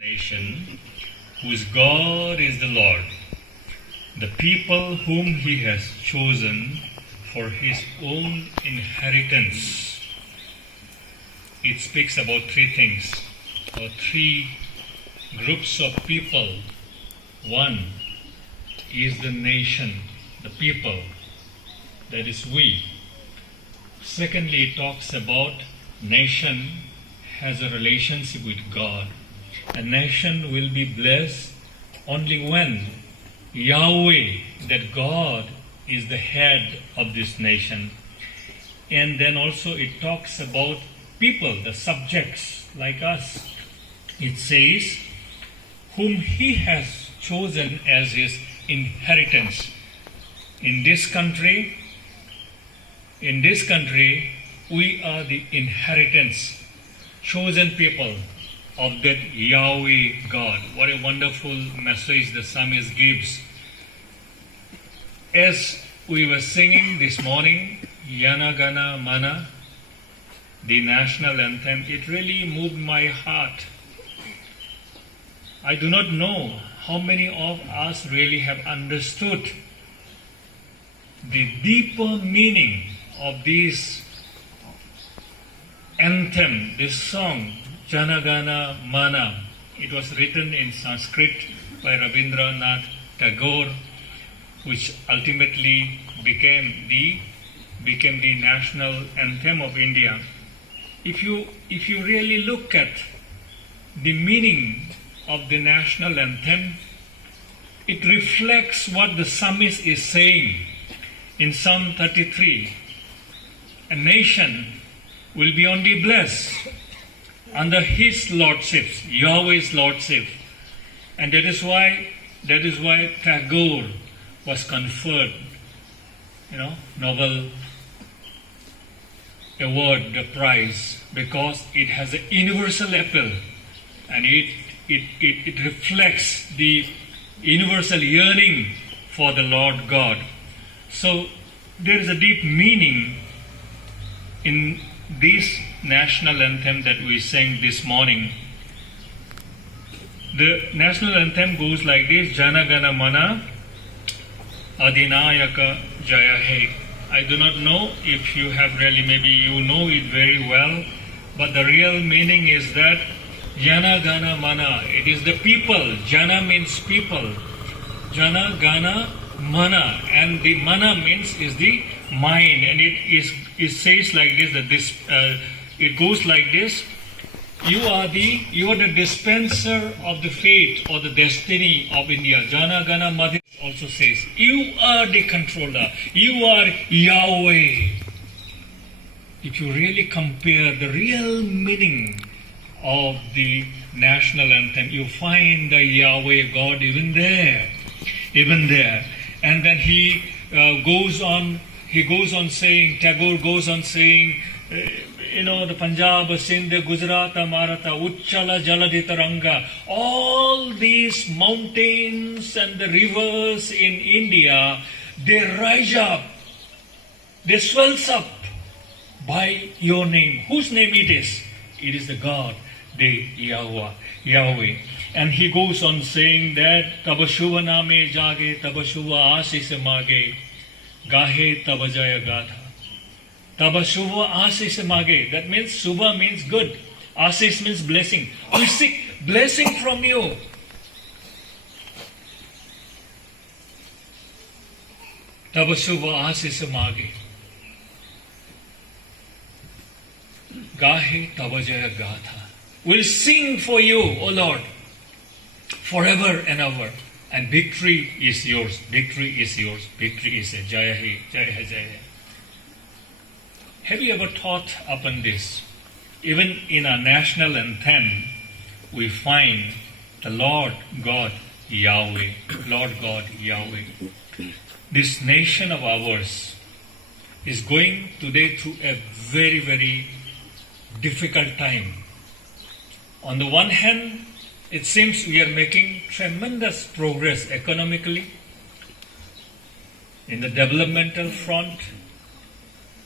nation whose God is the Lord, the people whom He has chosen for His own inheritance. It speaks about three things, or three groups of people. One is the nation, the people, that is we. Secondly, it talks about nation has a relationship with God. A nation will be blessed only when Yahweh, that God, is the head of this nation. And then also it talks about people, the subjects like us. It says, whom He has chosen as His inheritance. In this country, we are the inheritance, chosen people of that Yahweh God. What a wonderful message the psalmist gives. As we were singing this morning, Yana Gana Mana, the national anthem, it really moved my heart. I do not know how many of us really have understood the deeper meaning of this anthem, this song, Jana Gana Mana. It was written in Sanskrit by Rabindranath Tagore, which ultimately became the national anthem of India. If you really look at the meaning of the national anthem, it reflects what the psalmist is saying in Psalm 33. A nation will be only blessed under His lordship, Yahweh's lordship. And that is why Tagore was conferred, Nobel award, the prize, because it has a universal appeal, and it reflects the universal yearning for the Lord God. So there is a deep meaning in this national anthem that we sang this morning. The national anthem goes like this: Jana Gana Mana Adinayaka Jaya He. I do not know if you have really, maybe you know it very well, but the real meaning is that Jana Gana Mana, it is the people. Jana means people. Jana Gana Mana, and the Mana means is the mind, and it says like this, that it goes like this: you are the dispenser of the fate or the destiny of India. Jana Gana Madhi also says, you are the controller, you are Yahweh. If you really compare the real meaning of the national anthem, you find the Yahweh God even there. And then he goes on saying, Tagore goes on saying, the Punjab, Sindh, Gujarat, Maratha, Uchchala, Jaladi, Taranga, all these mountains and the rivers in India, they rise up, they swells up by your name. Whose name it is? It is the God, the Yahweh. And he goes on saying that, Tabashuva name jage, Tabashuva asis mage, gahe tabajaya gatha. Tabashuva asis mage. That means Subha means good. Asis means blessing. We seek blessing from you. Tabashuva asis mage. Gahe tabajaya gatha. We'll sing for you, O Lord, forever and ever. And victory is yours. Victory is yours. Victory is Jaya He, Jaya He, Jaya He. Have you ever thought upon this? Even in our national anthem, we find the Lord God Yahweh. Lord God Yahweh. This nation of ours is going today through a very, very difficult time. On the one hand, it seems we are making tremendous progress economically, in the developmental front.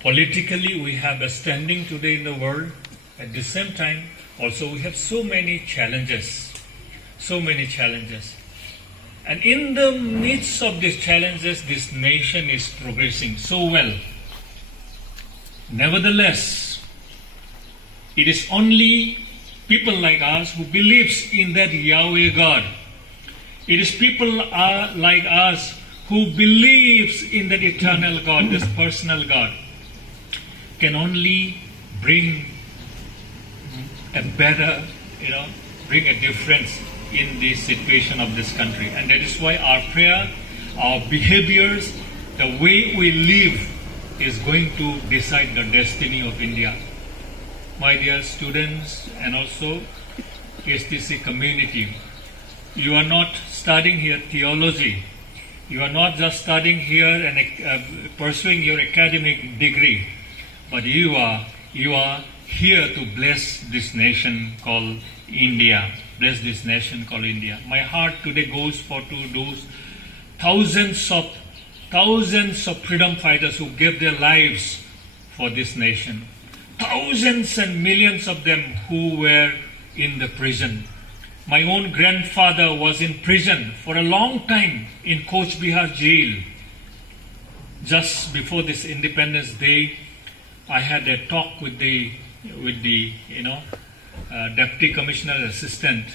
Politically, we have a standing today in the world. At the same time, also we have so many challenges. so many challenges. And in the midst of these challenges, this nation is progressing so well. Nevertheless, it is only people like us who believes in that Yahweh God. It is people like us who believes in that eternal God, this personal God, can only bring a better, bring a difference in the situation of this country. And that is why our prayer, our behaviors, the way we live is going to decide the destiny of India. My dear students and also STC community, you are not studying here theology. You are not just studying here and pursuing your academic degree, but you are here to bless this nation called India. Bless this nation called India. My heart today goes to those thousands of freedom fighters who gave their lives for this nation. Thousands and millions of them who were in the prison. My own grandfather was in prison for a long time in Coach Bihar jail. Just before this Independence Day, I had a talk with the Deputy Commissioner Assistant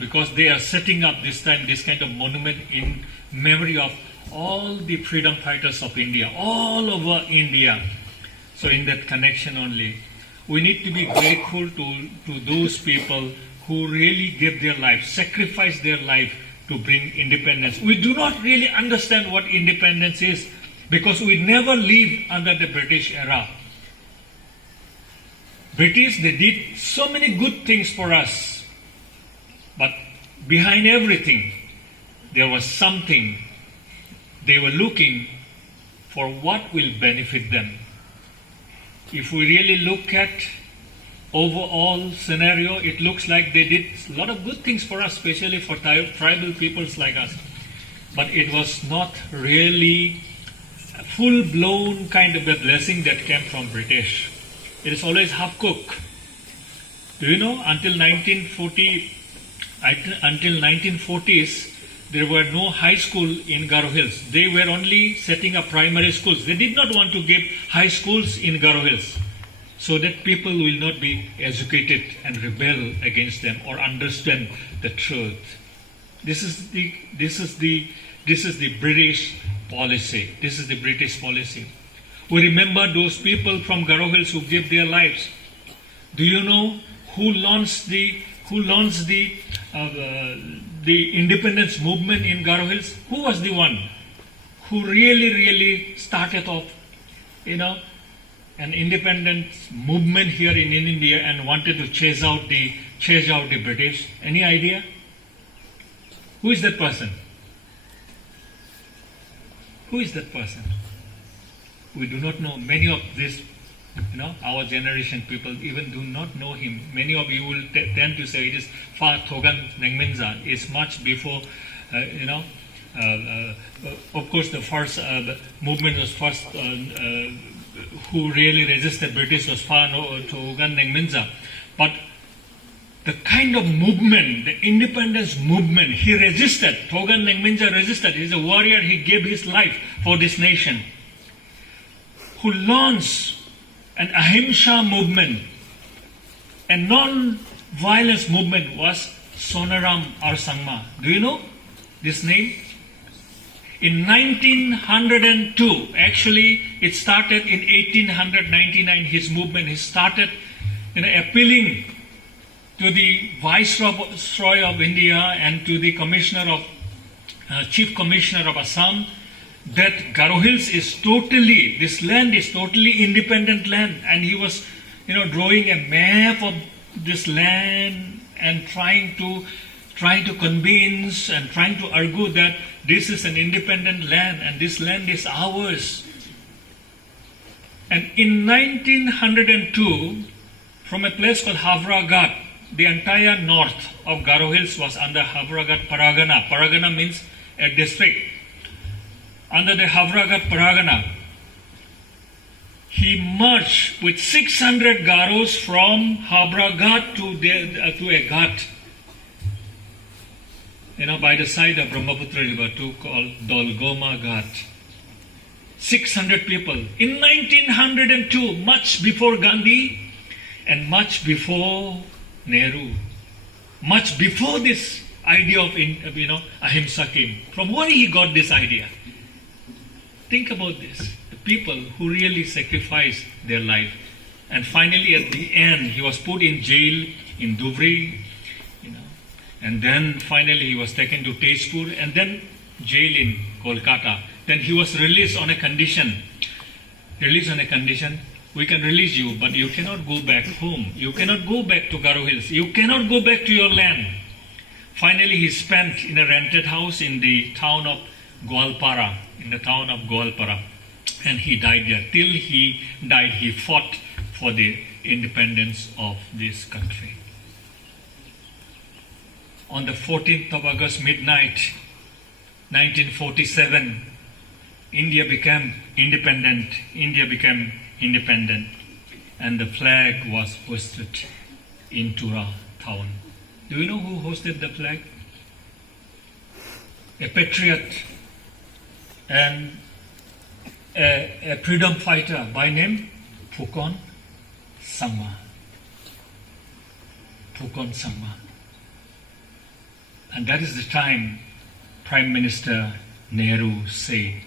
because they are setting up this time this kind of monument in memory of all the freedom fighters of India, all over India. So in that connection only, we need to be grateful to those people who really give their life, sacrifice their life to bring independence. We do not really understand what independence is because we never lived under the British era. British, they did so many good things for us, but behind everything, there was something. They were looking for what will benefit them. If we really look at overall scenario, it looks like they did a lot of good things for us, especially for tribal peoples like us. But it was not really a full-blown kind of a blessing that came from British. It is always half-cooked. Do you know, until 1940s, there were no high school in Garo Hills. They were only setting up primary schools. They did not want to give high schools in Garo Hills, so that people will not be educated and rebel against them or understand the truth. This is the British policy. This is the British policy. We remember those people from Garo Hills who gave their lives. Do you know who launched the independence movement in Garo Hills? Who was the one who really started off, an independence movement here in India and wanted to chase out the British? Any idea? Who is that person? Who is that person? We do not know. Many of this, our generation people even do not know him. Many of you will tend to say it is Fa Thogan Nengminza. It's much before, of course, the first movement was first. Who really resisted British was Fa Thogan Nengminza. But the kind of movement, the independence movement, he resisted. Thogan Nengminza resisted. He's a warrior. He gave his life for this nation. Who launched an ahimsa movement, a non-violence movement, was Sonaram or Sangma. Do you know this name? In 1902, actually it started in 1899, his movement. He started appealing to the Viceroy of India and to the Chief Commissioner of Assam, that Garo Hills is this land is totally independent land, and he was, drawing a map of this land and trying to convince and trying to argue that this is an independent land and this land is ours. And in 1902, from a place called Havragat, the entire north of Garo Hills was under Havragat Paragana. Paragana means a district. Under the Havragat Paragana, he merged with 600 Garos from Havragat to a Ghat. by the side of Brahmaputra River, called Dolgoma Ghat. 600 people in 1902, much before Gandhi and much before Nehru, much before this idea of ahimsa came. From where he got this idea? Think about this. The people who really sacrificed their life, and finally at the end he was put in jail in Duvri, and then finally he was taken to Tezpur and then jail in Kolkata. Then he was released on a condition. We can release you, but you cannot go back home. You cannot go back to Garo Hills. You cannot go back to your land. Finally, he spent in a rented house in the town of Goalpara, and he died there. Till he died, he fought for the independence of this country. On the 14th of August, midnight, 1947, India became independent, and the flag was hoisted in Tura town. Do you know who hosted the flag? A patriot and a freedom fighter by name Phukon Sangma. And that is the time Prime Minister Nehru said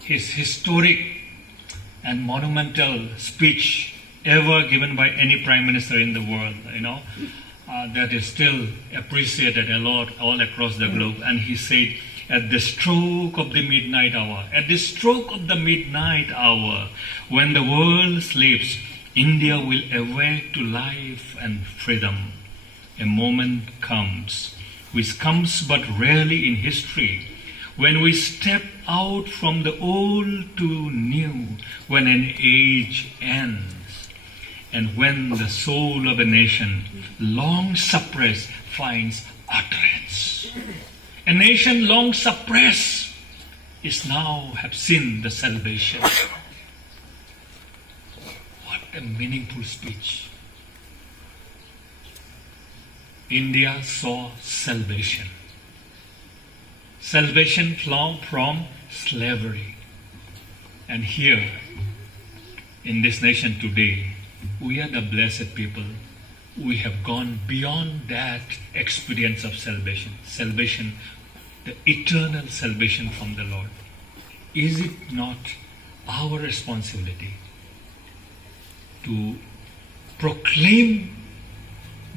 his historic and monumental speech ever given by any Prime Minister in the world, that is still appreciated a lot all across the globe. And he said, at the stroke of the midnight hour, when the world sleeps, India will awake to life and freedom. A moment comes, which comes but rarely in history, when we step out from the old to new, when an age ends, and when the soul of a nation, long suppressed, finds utterance. A nation long suppressed is now have seen the salvation. What a meaningful speech. India saw salvation. Salvation from slavery. And here, in this nation today, we are the blessed people. We have gone beyond that experience of salvation. Salvation, the eternal salvation from the Lord. Is it not our responsibility to proclaim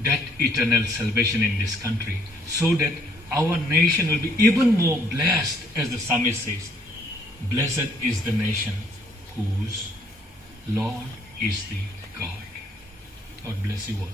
that eternal salvation in this country, so that our nation will be even more blessed, as the psalmist says, blessed is the nation whose Lord is the God. God bless you all.